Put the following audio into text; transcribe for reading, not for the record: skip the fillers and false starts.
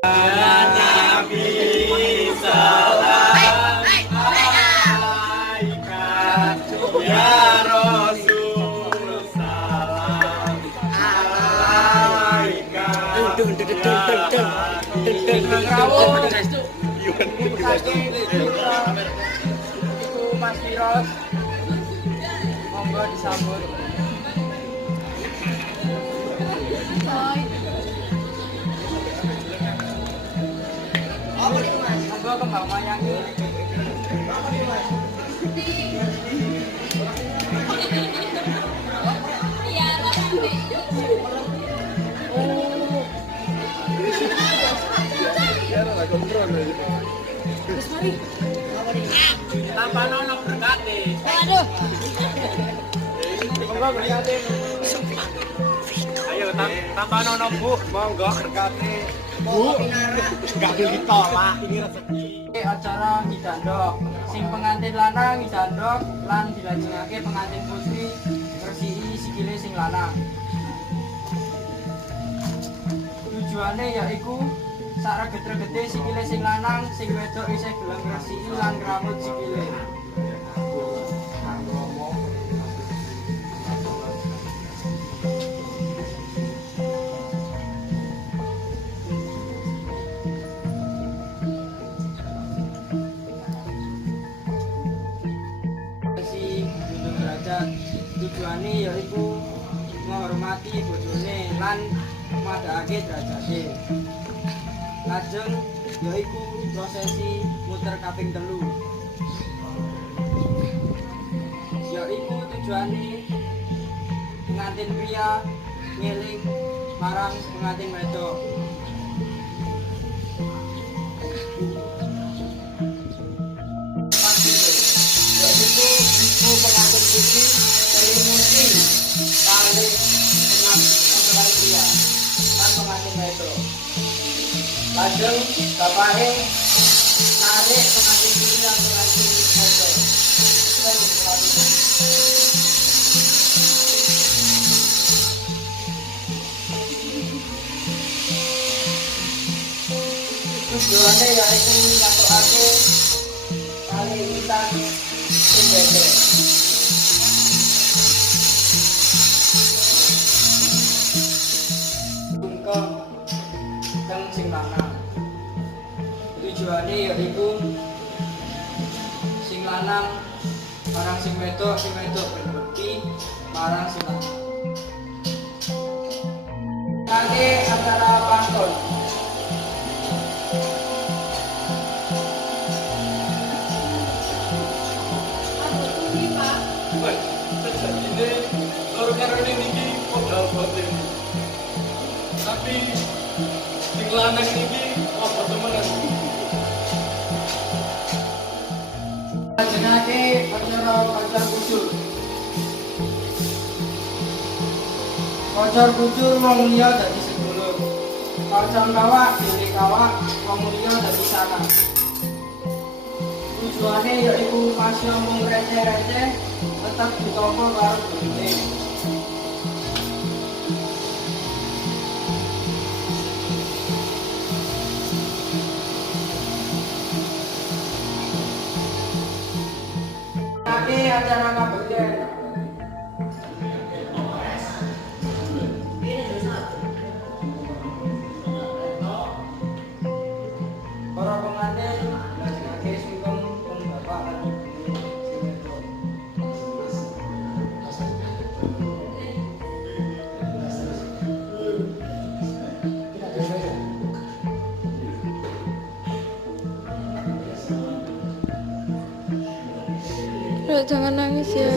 Nabi salam alaika ya Rasul salam alaika Iku Mas Firos monggo disambut. Monggo kembang mayangi. tanpa nono berkati. Aduh. Monggo berkati. Ayo tanpa nono Bu, monggo berkati. Bu, enggak boleh ditolak, ini rezeki. Acara ngidandok, sing pengantin lanang ngidandok lan dilajengake pengantin putri ngresihi sikile sing lanang. Tujuane yaiku sak reget-regete sikile sing lanang, sing wedok isih gelem ngresihi lan ngramut sikile. Tujuane yaiku menghormati bojone lan madhake derajate. Lajeng yaiku prosesi muter kaping 3. Yaiku tujuane pengantin pria ngeling marang pengantin wedok. Yaiku ibu pengantin putri selimuti tali pengantin pria dan pengantin wedok. Lajeng bapake narik pengantin putri dan pengantin wedok. Tujuane yaiku nyatokake tali witan sing bedhe. Kang sing lanang. Tujuane yaiku sing lanang marang sing wedok berbekti marang sing lanang. Nanti antara pantun. Ini loro-lorone niki modal boten. Tapi sing lanang niki apa temenan. Jenenge acara kucur. Kacar kucur wong liya dadi sedulur. Kacar kawak dene kawak wong liya dadi sanak. Tujuane yaiku masih mung receh-receh tetap ditampa karo bojone. Acara kabeh. Para pengantin lajengake sungkem pun bapak lan ibune Jangan nangis ya.